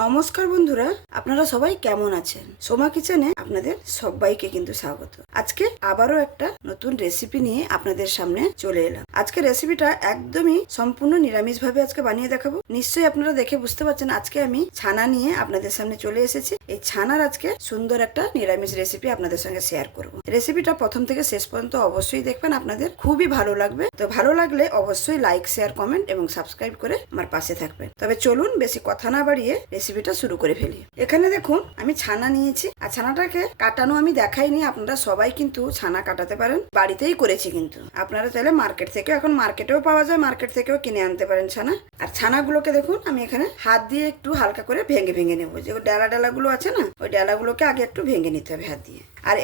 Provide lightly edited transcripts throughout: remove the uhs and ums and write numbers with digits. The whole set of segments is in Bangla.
নমস্কার বন্ধুরা, আপনারা সবাই কেমন আছেন? সোমা কিচেনে আপনাদের সবাইকে কিন্তু স্বাগত। আজকে আবারও একটা নতুন রেসিপি নিয়ে আপনাদের সামনে চলে এলাম। আজকে রেসিপিটা একদমই সম্পূর্ণ নিরামিষ ভাবে আজকে বানিয়ে দেখাবো। নিশ্চয়ই আপনারা দেখে বুঝতে পারছেন আজকে আমি ছানা নিয়ে আপনাদের সামনে চলে এসেছি। এই ছানার আজকে সুন্দর একটা নিরামিষ রেসিপি আপনাদের সঙ্গে শেয়ার করব। রেসিপিটা প্রথম থেকে শেষ পর্যন্ত অবশ্যই দেখবেন, আপনাদের খুবই ভালো লাগবে। তো ভালো লাগলে অবশ্যই লাইক, শেয়ার, কমেন্ট এবং সাবস্ক্রাইব করে আমার পাশে থাকবেন। তবে চলুন বেশি কথা না বাড়িয়ে রেসিপিটা শুরু করে ফেলি। এখানে দেখুন আমি ছানা নিয়েছি, আর ছানাটাকে কাটানো আমি দেখাইনি। আপনারা সবাই কিন্তু ছানা কাটাতে পারেন, বাড়িতেই করেছি কিন্তু। আপনারা চাইলে মার্কেট থেকে, এখন মার্কেটেও পাওয়া যায়, মার্কেট থেকেও কিনে আনতে পারেন ছানা। আর ছানাগুলোকে দেখুন আমি এখানে হাত দিয়ে একটু হালকা করে ভেঙে ভেঙে নেবো। যে ডালাগুলো আছে না, ওই ডালাগুলোকে আগে একটু ভেঙে নিতে হবে হাত দিয়ে। আর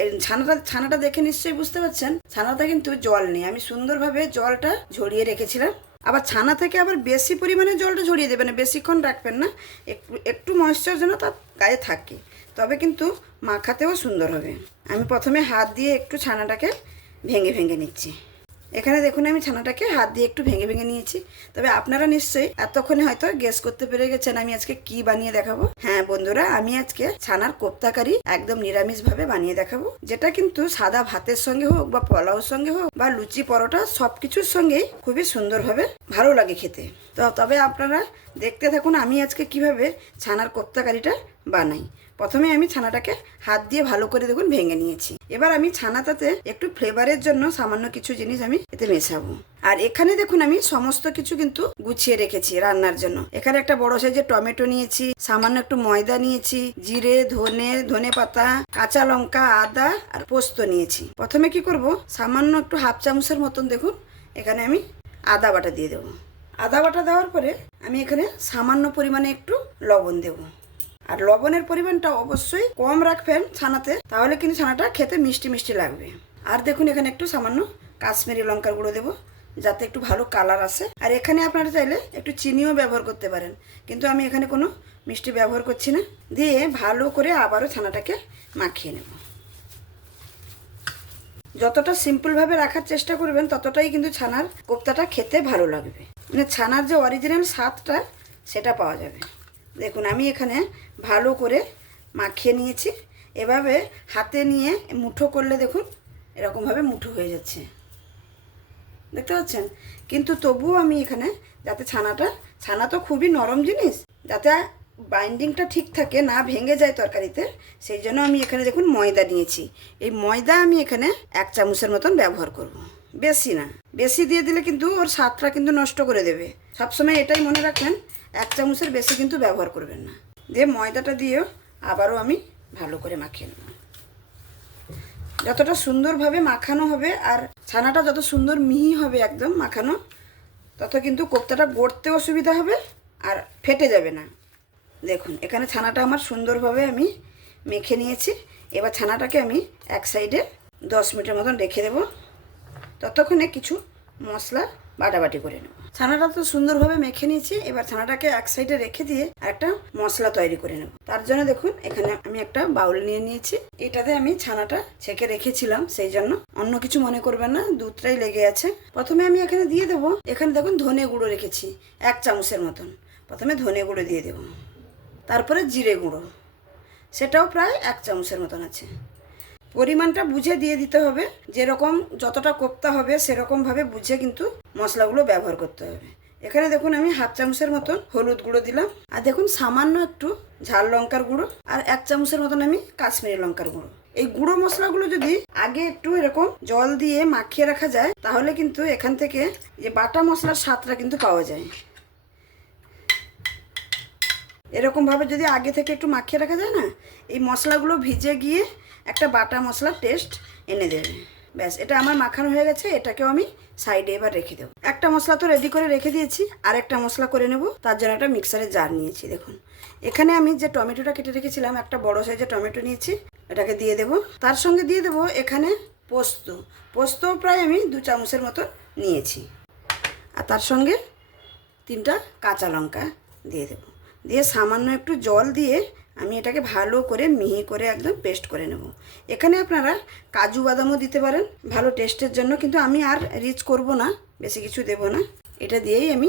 ছানাটা দেখে নিশ্চয়ই বুঝতে পারছেন ছানাটা কিন্তু জল নেই, আমি সুন্দরভাবে জলটা ঝরিয়ে রেখেছিলাম। আবার ছানা থেকে আবার বেশি পরিমাণে জলটা ঝরিয়ে দেবেন না, বেশিক্ষণ রাখবেন না, একটু ময়েশ্চার যেন তার গায়ে থাকে, তবে কিন্তু মাখাতেও সুন্দর হবে। আমি প্রথমে হাত দিয়ে একটু ছানাটাকে ভেঙে ভেঙে নিচ্ছি। এখানে দেখুন আমি ছানাটাকে হাত দিয়ে একটু ভেঙে ভেঙে নিয়েছি। তবে আপনারা নিশ্চয়ই এতক্ষণে হয়তো গেস করতে পেরে গেছেন আমি আজকে কি বানিয়ে দেখাবো। হ্যাঁ বন্ধুরা, আমি আজকে ছানার কোপ্তা কারি একদম নিরামিষ ভাবে বানিয়ে দেখাবো, যেটা কিন্তু সাদা ভাতের সঙ্গে হোক বা পোলাওর সঙ্গে হোক বা লুচি পরোটা সবকিছুর সঙ্গেই খুবই সুন্দরভাবে ভালো লাগে খেতে। তো তবে আপনারা দেখতে থাকুন আমি আজকে কিভাবে ছানার কোপ্তা কারিটা বানাই। প্রথমে আমি ছানাটাকে হাত দিয়ে ভালো করে দেখুন ভেঙে নিয়েছি। এবার আমি ছানাটাতে একটু ফ্লেভারের জন্য সামান্য কিছু জিনিস আমি এতে মেশাবো। আর এখানে দেখুন আমি সমস্ত কিছু কিন্তু গুছিয়ে রেখেছি রান্নার জন্য। এখানে একটা বড় সাইজের টমেটো নিয়েছি, সামান্য একটু ময়দা নিয়েছি, জিরে, ধনে পাতা, কাঁচা লঙ্কা, আদা আর পোস্ত নিয়েছি। প্রথমে কি করব, সামান্য একটু হাফ চামচের মতন দেখুন এখানে আমি আদা বাটা দিয়ে দেবো। আদা বাটা দেওয়ার পরে আমি এখানে সামান্য পরিমাণে একটু লবণ দেবো। আর লবণের পরিমাণটা অবশ্যই কম রাখবেন ছানাতে, তাহলে কিন্তু ছানাটা খেতে মিষ্টি মিষ্টি লাগবে। আর দেখুন এখানে একটু সামান্য কাশ্মীরি লঙ্কার গুঁড়ো দেবো, যাতে একটু ভালো কালার আসে। আর এখানে আপনারা চাইলে একটু চিনিও ব্যবহার করতে পারেন, কিন্তু আমি এখানে কোনো মিষ্টি ব্যবহার করছি না। দিয়ে ভালো করে আবারও ছানাটাকে মাখিয়ে নেব। যতটা সিম্পলভাবে রাখার চেষ্টা করবেন ততটাই কিন্তু ছানার কোপ্তাটা খেতে ভালো লাগবে, মানে ছানার যে অরিজিনাল স্বাদটা সেটা পাওয়া যাবে। দেখুন আমি এখানে ভালো করে মাখিয়ে নিয়েছি। এভাবে হাতে নিয়ে মুঠো করলে দেখুন এরকমভাবে মুঠো হয়ে যাচ্ছে, দেখতে পাচ্ছেন। কিন্তু তবুও আমি এখানে যাতে ছানা তো খুবই নরম জিনিস, যাতে বাইন্ডিংটা ঠিক থাকে, না ভেঙে যায় তরকারিতে, সেই জন্য আমি এখানে দেখুন ময়দা নিয়েছি। এই ময়দা আমি এখানে 1 চামচের মতন ব্যবহার করব, বেশি না। বেশি দিয়ে দিলে কিন্তু ওর স্বাদটা কিন্তু নষ্ট করে দেবে। সবসময় এটাই মনে রাখবেন, 1 চামচের বেশি কিন্তু ব্যবহার করবেন না। দিয়ে ময়দাটা দিয়েও আবারও আমি ভালো করে মাখিয়ে নেব। যতটা সুন্দরভাবে মাখানো হবে আর ছানাটা যত সুন্দর মিহি হবে একদম মাখানো, তত কিন্তু কোপ্তাটা গড়তেও সুবিধা হবে আর ফেটে যাবে না। দেখুন এখানে ছানাটা আমার সুন্দরভাবে আমি মেখে নিয়েছি। এবার ছানাটাকে আমি এক সাইডে 10 মিনিটের মতন রেখে দেবো। ততক্ষণে কিছু মশলা বাটাবাটি করে নেব। ছানাটা তো সুন্দরভাবে মেখে নিয়েছি, এবার ছানাটাকে এক সাইডে রেখে দিয়ে একটা মশলা তৈরি করে নেব। তার জন্য দেখুন এখানে আমি একটা বাউল নিয়ে নিয়েছি। এটাতে আমি ছানাটা ছেঁকে রেখেছিলাম, সেই জন্য অন্য কিছু মনে করবেন না, দুধটাই লেগে আছে। প্রথমে আমি এখানে দিয়ে দেবো, এখানে দেখুন ধনে গুঁড়ো রেখেছি 1 চামচের মতন। প্রথমে ধনে গুঁড়ো দিয়ে দেবো, তারপরে জিরে গুঁড়ো, সেটাও প্রায় 1 চামচের মতন আছে। পরিমাণটা বুঝে দিয়ে দিতে হবে, যেরকম যতটা কোপ্তা হবে সেরকমভাবে বুঝে কিন্তু মশলাগুলো ব্যবহার করতে হবে। এখানে দেখুন আমি হাফ চামচের মতন হলুদ গুঁড়ো দিলাম, আর দেখুন সামান্য একটু ঝাল লঙ্কার গুঁড়ো, আর 1 চামচের মতন আমি কাশ্মীরি লঙ্কার গুঁড়ো। এই গুঁড়ো মশলাগুলো যদি আগে একটু এরকম জল দিয়ে মাখিয়ে রাখা যায়, তাহলে কিন্তু এখান থেকে যে বাটা মশলার স্বাদটা কিন্তু পাওয়া যায়। এরকমভাবে যদি আগে থেকে একটু মাখিয়ে রাখা যায় না, এই মশলাগুলো ভিজে গিয়ে একটা বাটা মশলার টেস্ট এনে দেবে। ব্যাস, এটা আমার মাখানো হয়ে গেছে। এটাকেও আমি সাইডে এবার রেখে দেবো। একটা মশলা তো রেডি করে রেখে দিয়েছি, আর একটা মশলা করে নেব। তার জন্য একটা মিক্সারের জার নিয়েছি। দেখুন এখানে আমি যে টমেটোটা কেটে রেখেছিলাম, একটা বড় সাইজের টমেটো নিয়েছি, এটাকে দিয়ে দেবো। তার সঙ্গে দিয়ে দেবো এখানে পোস্ত প্রায় আমি 2 চামচের মতো নিয়েছি, আর তার সঙ্গে 3টা কাঁচা লঙ্কা দিয়ে দেবো। দিয়ে সামান্য একটু জল দিয়ে আমি এটাকে ভালো করে মিহি করে একদম পেস্ট করে নেব। এখানে আপনারা কাজু বাদামও দিতে পারেন ভালো টেস্টের জন্য, কিন্তু আমি আর রিচ করব না, বেশি কিছু দেব না। এটা দিয়েই আমি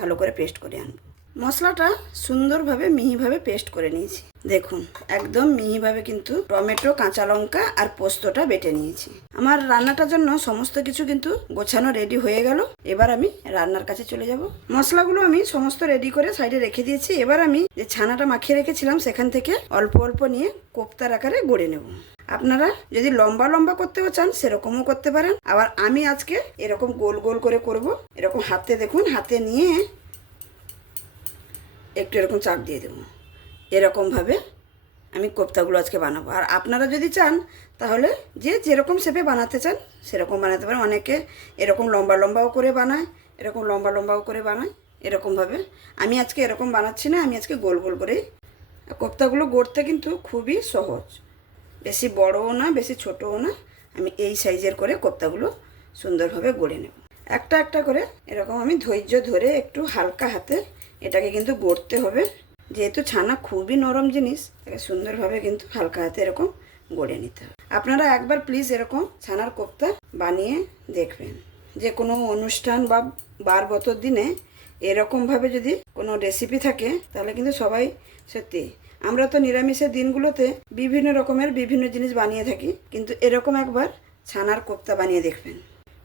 ভালো করে পেস্ট করে আনব। মশলাটা সুন্দরভাবে মিহিভাবে পেস্ট করে নিয়েছি। দেখুন একদম মিহিভাবে কিন্তু টমেটো, কাঁচা লঙ্কা আর পোস্তটা বেটে নিয়েছি। আমার রান্নাটার জন্য সমস্ত কিছু কিন্তু গোছানো রেডি হয়ে গেল। এবার আমি রান্নার কাছে চলে যাব। মশলাগুলো আমি সমস্ত রেডি করে সাইডে রেখে দিয়েছি। এবার আমি যে ছানাটা মাখিয়ে রেখেছিলাম সেখান থেকে অল্প অল্প নিয়ে কোপ্তার আকারে গড়ে নেব। আপনারা যদি লম্বা লম্বা করতেও চান সেরকমও করতে পারেন। আবার আমি আজকে এরকম গোল গোল করে করব। এরকম হাতে দেখুন, হাতে নিয়ে একটু এরকম চাপ দিয়ে দেবো। এরকমভাবে আমি কোপ্তাগুলো আজকে বানাবো। আর আপনারা যদি চান তাহলে যে যেরকম শেপে বানাতে চান সেরকম বানাতে পারেন। অনেকে এরকম লম্বা লম্বাও করে বানায়, এরকম লম্বা লম্বাও করে বানায়, এরকমভাবে। আমি আজকে এরকম বানাচ্ছি না, আমি আজকে গোল গোল করেই। কোপ্তাগুলো গড়তে কিন্তু খুবই সহজ, বেশি বড়ও না বেশি ছোটও না। আমি এই সাইজের করে কোপ্তাগুলো সুন্দরভাবে গড়ে নেব। একটা একটা করে এরকম আমি ধৈর্য ধরে একটু হালকা হাতে এটাকে কিন্তু গড়তে হবে। যেহেতু ছানা খুবই নরম জিনিস, তাকে সুন্দরভাবে কিন্তু হালকা হাতে এরকম গড়ে নিতে হবে। আপনারা একবার প্লিজ এরকম ছানার কোপ্তা বানিয়ে দেখবেন। যে কোনো অনুষ্ঠান বা বারবতর দিনে এরকমভাবে যদি কোনো রেসিপি থাকে তাহলে কিন্তু সবাই সত্যি, আমরা তো নিরামিষের দিনগুলোতে বিভিন্ন রকমের বিভিন্ন জিনিস বানিয়ে থাকি, কিন্তু এরকম একবার ছানার কোপ্তা বানিয়ে দেখবেন।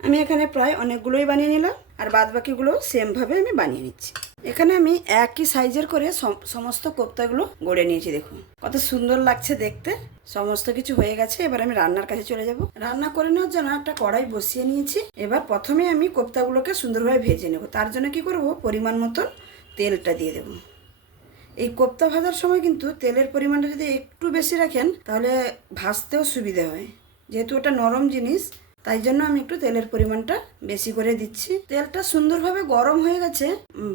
আমি এখানে প্রায় অনেকগুলোই বানিয়ে নিলাম, আর বাদ বাকিগুলো সেমভাবে আমি বানিয়ে নিচ্ছি। এখানে আমি একই সাইজের করে সমস্ত কোপ্তাগুলো গড়ে নিয়েছি। দেখুন কত সুন্দর লাগছে দেখতে। সমস্ত কিছু হয়ে গেছে, এবার আমি রান্নার কাছে চলে যাব। রান্না করে নেওয়ার জন্য একটা কড়াই বসিয়ে নিয়েছি। এবার প্রথমে আমি কোপ্তাগুলোকে সুন্দরভাবে ভেজে নেব। তার জন্য কি করব, পরিমাণ মতন তেলটা দিয়ে দেব। এই কোপ্তা ভাজার সময় কিন্তু তেলের পরিমাণটা যদি একটু বেশি রাখেন তাহলে ভাজতেও সুবিধা হয়। যেহেতু ওটা নরম জিনিস, তাই জন্য আমি একটু তেলের পরিমাণটা বেশি করে দিচ্ছি। তেলটা সুন্দরভাবে গরম হয়ে গেছে।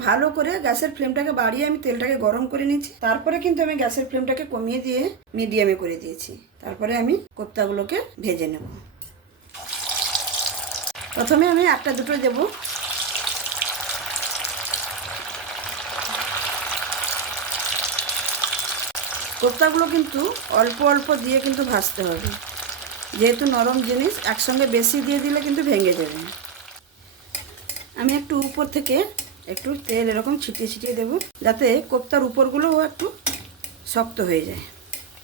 ভালো করে গ্যাসের ফ্লেমটাকে বাড়িয়ে আমি তেলটাকে গরম করে নিচ্ছি। তারপরে কিন্তু আমি গ্যাসের ফ্লেমটাকে কমিয়ে দিয়ে মিডিয়ামে করে দিয়েছি। তারপরে আমি কোপ্তাগুলোকে ভেজে নেব। প্রথমে আমি একটা দুটো দেব। কোপ্তাগুলো কিন্তু অল্প অল্প দিয়ে কিন্তু ভাজতে হবে, যেহেতু নরম জিনিস একসঙ্গে বেশি দিয়ে দিলে কিন্তু ভেঙে যাবে। আমি একটু উপর থেকে একটু তেল এরকম ছিটিয়ে ছিটিয়ে দেবো, যাতে কোপ্তার উপরগুলোও একটু শক্ত হয়ে যায়,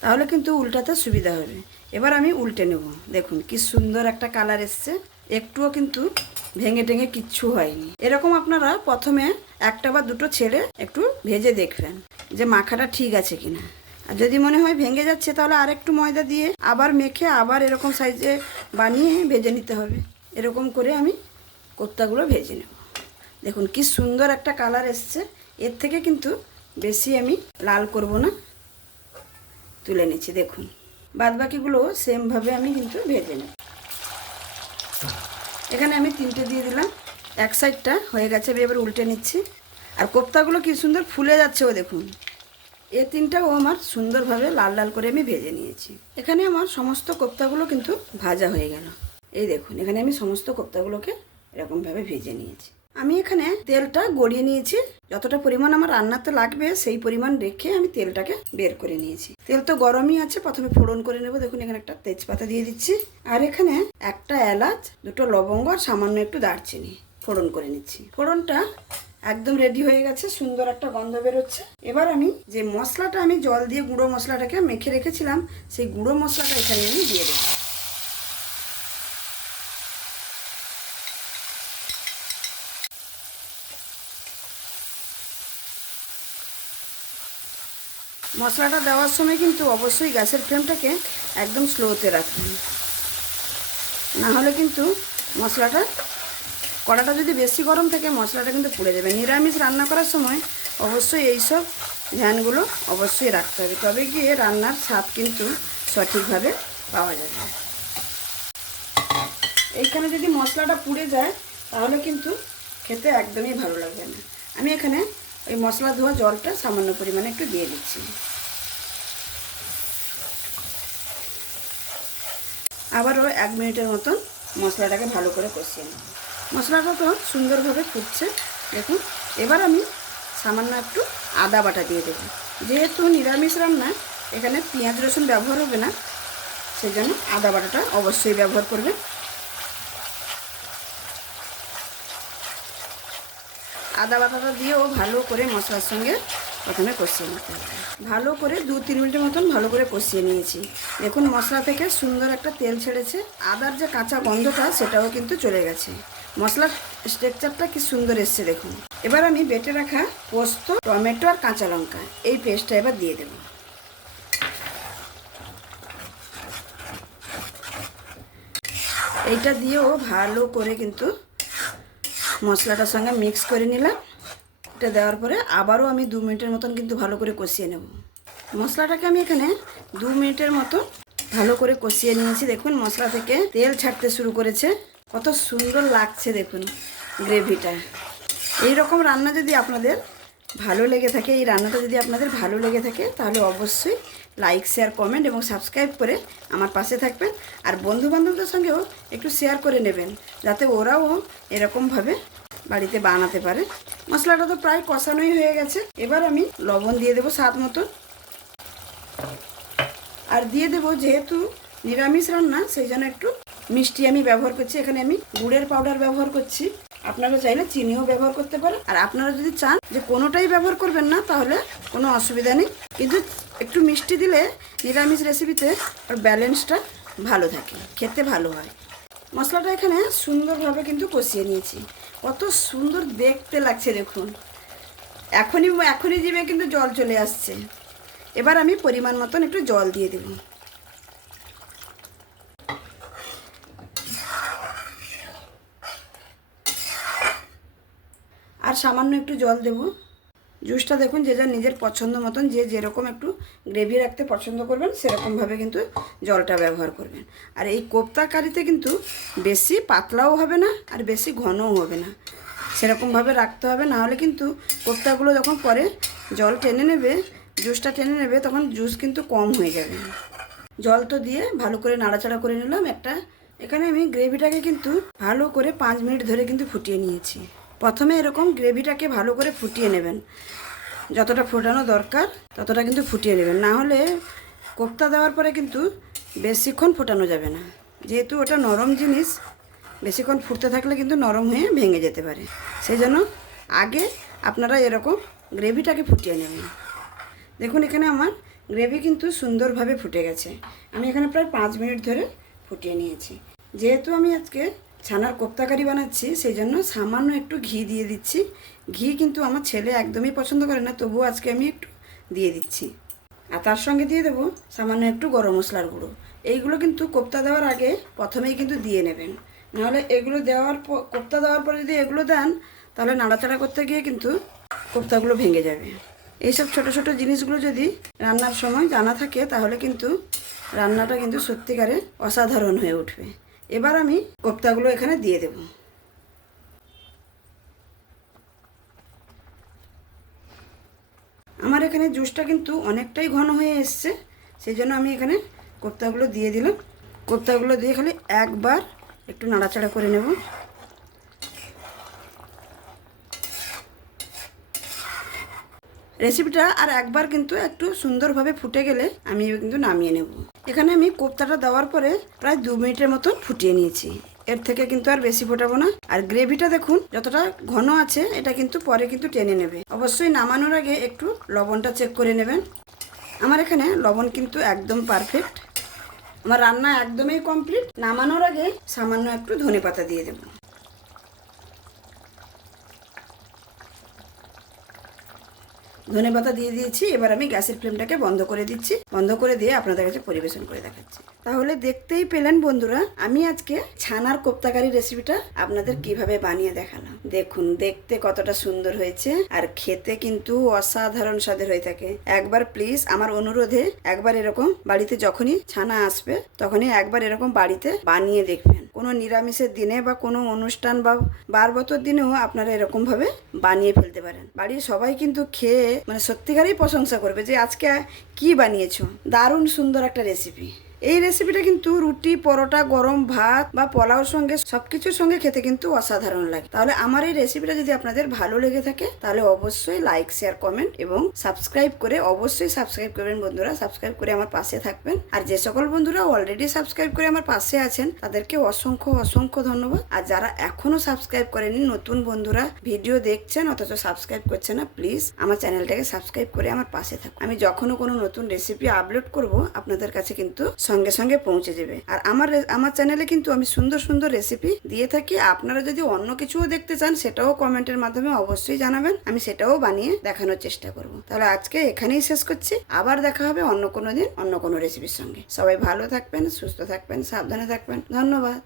তাহলে কিন্তু উল্টাতে সুবিধা হবে। এবার আমি উল্টে নেব। দেখুন কি সুন্দর একটা কালার এসছে, একটুও কিন্তু ভেঙে টেঙে কিচ্ছু হয়নি। এরকম আপনারা প্রথমে একটা বা দুটো ছেড়ে একটু ভেজে দেখবেন যে মাখাটা ঠিক আছে কিনা। আর যদি মনে হয় ভেঙে যাচ্ছে তাহলে আর একটু ময়দা দিয়ে আবার মেখে আবার এরকম সাইজে বানিয়ে ভেজে নিতে হবে। এরকম করে আমি কোপ্তাগুলো ভেজে নেব। দেখুন কি সুন্দর একটা কালার এসছে। এর থেকে কিন্তু বেশি আমি লাল করব না, তুলে নিচ্ছি। দেখুন বাদবাকিগুলো সেমভাবে আমি কিন্তু ভেজে নেব। এখানে আমি তিনটে দিয়ে দিলাম, এক সাইডটা হয়ে গেছে, এবার উল্টে নিচ্ছি। আর কোপ্তাগুলো কি সুন্দর ফুলে যাচ্ছে, ও দেখুন। এই তিনটাও আমার সুন্দরভাবে লাল লাল করে আমি ভেজে নিয়েছি। এখানে আমার সমস্ত কোপ্তাগুলো কিন্তু ভাজা হয়ে গেল। এই দেখুন এখানে আমি সমস্ত কোপ্তাগুলোকে এরকমভাবে ভেজে নিয়েছি। আমি এখানে তেলটা গড়িয়ে নিয়েছি, যতটা পরিমাণ আমার রান্নাতে লাগবে সেই পরিমাণ রেখে আমি তেলটাকে বের করে নিয়েছি। তেল তো গরমই আছে, প্রথমে ফোড়ন করে নেব। দেখুন এখানে একটা তেজপাতা দিয়ে দিচ্ছি, আর এখানে একটা এলাচ, দুটো লবঙ্গ আর সামান্য একটু দারচিনি ফোড়ন করে নিচ্ছি। ফোড়নটা একদম রেডি হয়ে গেছে, সুন্দর একটা গন্ধ বেরোচ্ছে। এবার আমি যে মশলাটা আমি জল দিয়ে গুঁড়ো মশলাটাকে মেখে রেখেছিলাম, সেই গুঁড়ো মশলাটা এখানে আমি দিয়ে দেবো। মশলাটা দেওয়ার সময় কিন্তু অবশ্যই গ্যাসের ফ্লেমটাকে একদম স্লোতে রাখবেন, না হলে কিন্তু মশলাটা, কড়াটা যদি বেশি গরম থাকে মশলাটা কিন্তু পুড়ে যাবে। নিরামিষ রান্না করার সময় অবশ্যই এইসব ধ্যানগুলো অবশ্যই রাখতে হবে, তবে গিয়ে রান্নার স্বাদ কিন্তু সঠিকভাবে পাওয়া যাবে। এইখানে যদি মশলাটা পুড়ে যায় তাহলে কিন্তু খেতে একদমই ভালো লাগবে না। আমি এখানে ওই মশলা ধোয়া জলটা সামান্য পরিমাণে একটু দিয়ে দিচ্ছি। আবারও 1 মিনিটের মতন মশলাটাকে ভালো করে কষিয়ে নেব। মশলাটা তো সুন্দরভাবে ফুটছে দেখুন। এবার আমি সামান্য একটু আদা বাটা দিয়ে দেবো। যেহেতু নিরামিষ রান্না এখানে পেঁয়াজ রসুন ব্যবহার হবে না, সেই জন্য আদা বাটাটা অবশ্যই ব্যবহার করবে। আদা বাটাটা দিয়েও ভালো করে মশলার সঙ্গে প্রথমে কষিয়ে নিতে হবে। ভালো করে 2-3 মিনিটের মতন ভালো করে কষিয়ে নিয়েছি। দেখুন মশলা থেকে সুন্দর একটা তেল ছেড়েছে, আদার যে কাঁচা গন্ধটা সেটাও কিন্তু চলে গেছে। মশলার স্ট্রাকচারটা কি সুন্দর এসছে দেখুন। এবার আমি বেটে রাখা পোস্ত, টমেটো আর কাঁচা লঙ্কা এই পেস্টটা এবার দিয়ে দেবো। এইটা দিয়েও ভালো করে কিন্তু মশলাটার সঙ্গে মিক্স করে নিলাম। এটা দেওয়ার পরে আবারও আমি 2 মিনিটের মতন কিন্তু ভালো করে কষিয়ে নেব। মশলাটাকে আমি এখানে 2 মিনিটের মতো ভালো করে কষিয়ে নিয়েছি। দেখুন মশলা থেকে তেল ছাড়তে শুরু করেছে, কত সুন্দর লাগছে দেখুন গ্রেভিটা। এই রকম রান্না যদি আপনাদের ভালো লেগে থাকে, এই রান্নাটা যদি আপনাদের ভালো লেগে থাকে তাহলে অবশ্যই লাইক, শেয়ার, কমেন্ট এবং সাবস্ক্রাইব করে আমার পাশে থাকবেন। আর বন্ধুবান্ধবদের সঙ্গেও একটু শেয়ার করে নেবেন, যাতে ওরাও এরকমভাবে বাড়িতে বানাতে পারে। মশলাটা তো প্রায় কষানোই হয়ে গেছে। এবার আমি লবণ দিয়ে দেবো স্বাদ মতো। আর দিয়ে দেবো, যেহেতু নিরামিষ রান্না সেই জন্য একটু মিষ্টি আমি ব্যবহার করছি। এখানে আমি গুড়ের পাউডার ব্যবহার করছি, আপনারা চাইলে চিনিও ব্যবহার করতে পারেন। আর আপনারা যদি চান যে কোনোটাই ব্যবহার করবেন না তাহলে কোনো অসুবিধা নেই, কিন্তু একটু মিষ্টি দিলে নিরামিষ রেসিপিতে আর ব্যালেন্সটা ভালো থাকে, খেতে ভালো হয়। মশলাটা এখানে সুন্দরভাবে কিন্তু কষিয়ে নিয়েছি, কত সুন্দর দেখতে লাগছে দেখুন। এখনই জিভে কিন্তু জল চলে আসছে। এবার আমি পরিমাণ মতন একটু জল দিয়ে দেব। আর সামান্য একটু জল দেব। জুসটা দেখুন যে যার নিজের পছন্দ মতন, যে যেরকম একটু গ্রেভি রাখতে পছন্দ করবেন সেরকমভাবে কিন্তু জলটা ব্যবহার করবেন। আর এই কোপ্তা কারিতে কিন্তু বেশি পাতলাও হবে না আর বেশি ঘনও হবে না, সেরকমভাবে রাখতে হবে। নাহলে কিন্তু কোপ্তাগুলো যখন পরে জল টেনে নেবে, জুসটা টেনে নেবে, তখন জুস কিন্তু কম হয়ে যাবে। জল তো দিয়ে ভালো করে নাড়াচাড়া করে নিলাম একটা। এখানে আমি গ্রেভিটাকে কিন্তু ভালো করে 5 মিনিট ধরে কিন্তু ফুটিয়ে নিয়েছি। প্রথমে এরকম গ্রেভিটাকে ভালো করে ফুটিয়ে নেবেন, যতটা ফোটানো দরকার ততটা কিন্তু ফুটিয়ে নেবেন। না হলে কোপ্তা দেওয়ার পরে কিন্তু বেশিক্ষণ ফোটানো যাবে না, যেহেতু ওটা নরম জিনিস, বেশিক্ষণ ফুটতে থাকলে কিন্তু নরম হয়ে ভেঙে যেতে পারে। সেই জন্য আগে আপনারা এরকম গ্রেভিটাকে ফুটিয়ে নেবেন। দেখুন এখানে আমার গ্রেভি কিন্তু সুন্দরভাবে ফুটে গেছে। আমি এখানে প্রায় 5 মিনিট ধরে ফুটিয়ে নিয়েছি। যেহেতু আমি আজকে ছানার কোপ্তা কারি বানাচ্ছি সেই জন্য সামান্য একটু ঘি দিয়ে দিচ্ছি। ঘি কিন্তু আমার ছেলে একদমই পছন্দ করে না, তবুও আজকে আমি একটু দিয়ে দিচ্ছি। আর তার সঙ্গে দিয়ে দেবো সামান্য একটু গরম মশলার গুঁড়ো। এইগুলো কিন্তু কোপ্তা দেওয়ার আগে প্রথমেই কিন্তু দিয়ে নেবেন, নাহলে এগুলো দেওয়ার পর, কোপ্তা দেওয়ার পরে যদি এগুলো দেন তাহলে নাড়াচাড়া করতে গিয়ে কিন্তু কোপ্তাগুলো ভেঙে যাবে। এইসব ছোট ছোট জিনিসগুলো যদি রান্নার সময় জানা থাকে তাহলে কিন্তু রান্নাটা কিন্তু সত্যিকারে অসাধারণ হয়ে উঠবে। এবার আমি কোপ্তাগুলো এখানে দিয়ে দেব। আমার এখানে জুসটা কিন্তু অনেকটাই ঘন হয়ে এসছে, সেই জন্য আমি এখানে কোপ্তাগুলো দিয়ে দিলাম। কোপ্তাগুলো দিয়ে খালি একবার একটু নাড়াচাড়া করে নেব। রেসিপিটা আর একবার কিন্তু একটু সুন্দরভাবে ফুটে গেলে আমি কিন্তু নামিয়ে নেব। এখানে আমি কোপ্তাটা দেওয়ার পরে প্রায় 2 মিনিটের মতন ফুটিয়ে নিয়েছি। এর থেকে কিন্তু আর বেশি ফোটাবো না। আর গ্রেভিটা দেখুন যতটা ঘন আছে, এটা কিন্তু পরে কিন্তু টেনে নেবে। অবশ্যই নামানোর আগে একটু লবণটা চেক করে নেবেন। আমার এখানে লবণ কিন্তু একদম পারফেক্ট। আমার রান্না একদমই কমপ্লিট। নামানোর আগে সামান্য একটু ধনেপাতা দিয়ে দেবো। ধনেপাতা দিয়ে দিয়েছি। এবার আমি গ্যাসের ফ্লেমটাকে বন্ধ করে দিচ্ছি। বন্ধ করে দিয়ে আপনাদের কাছে পরিবেশন করে দেখাচ্ছি। তাহলে দেখতেই পেলেন বন্ধুরা, আমি আজকে ছানার কোপ্তাকারি রেসিপিটা আপনাদের কিভাবে বানিয়ে দেখালাম। দেখুন দেখতে কতটা সুন্দর হয়েছে, আর খেতে কিন্তু অসাধারণ স্বাদের হয়ে থাকে। একবার প্লিজ আমার অনুরোধে একবার এরকম বাড়িতে যখনই ছানা আসবে তখনই একবার এরকম বাড়িতে বানিয়ে দেখবেন। কোনো নিরামিষের দিনে বা কোনো অনুষ্ঠান বা বারবতর দিনেও আপনারা এরকম ভাবে বানিয়ে ফেলতে পারেন। বাড়ির সবাই কিন্তু খেয়ে মানে সত্যিকারেই প্রশংসা করবে যে আজকে কি বানিয়েছো, দারুণ সুন্দর একটা রেসিপি। এই রেসিপিটা কিন্তু রুটি, পরোটা, গরম ভাত বা পোলাওর সঙ্গে সবকিছুর সঙ্গে খেতে কিন্তু অসাধারণ লাগে। তাহলে আমার এই রেসিপিটা যদি আপনাদের ভালো লেগে থাকে তাহলে অবশ্যই লাইক, শেয়ার, কমেন্ট এবং সাবস্ক্রাইব করে অবশ্যই সাবস্ক্রাইব করবেন বন্ধুরা। সাবস্ক্রাইব করে আমার পাশে থাকবেন। আর যে সকল বন্ধুরা অলরেডি সাবস্ক্রাইব করে আমার পাশে আছেন তাদেরকে অসংখ্য অসংখ্য ধন্যবাদ। আর যারা এখনো সাবস্ক্রাইব করেনি, নতুন বন্ধুরা ভিডিও দেখছেন অথচ সাবস্ক্রাইব করছে না, প্লিজ আমার চ্যানেলটাকে সাবস্ক্রাইব করে আমার পাশে থাকুন। আমি যখনও কোনো নতুন রেসিপি আপলোড করব আপনাদের কাছে কিন্তু সঙ্গে সঙ্গে পৌঁছে যাবে। আর আমার চ্যানেলে কিন্তু আমি সুন্দর সুন্দর রেসিপি দিয়ে থাকি। আপনারা যদি অন্য কিছুও দেখতে চান সেটাও কমেন্টের মাধ্যমে অবশ্যই জানাবেন, আমি সেটাও বানিয়ে দেখানোর চেষ্টা করব। তাহলে আজকে এখানেই শেষ করছি, আবার দেখা হবে অন্য কোনো দিন অন্য কোনো রেসিপির সঙ্গে। সবাই ভালো থাকবেন, সুস্থ থাকবেন, সাবধানে থাকবেন। ধন্যবাদ।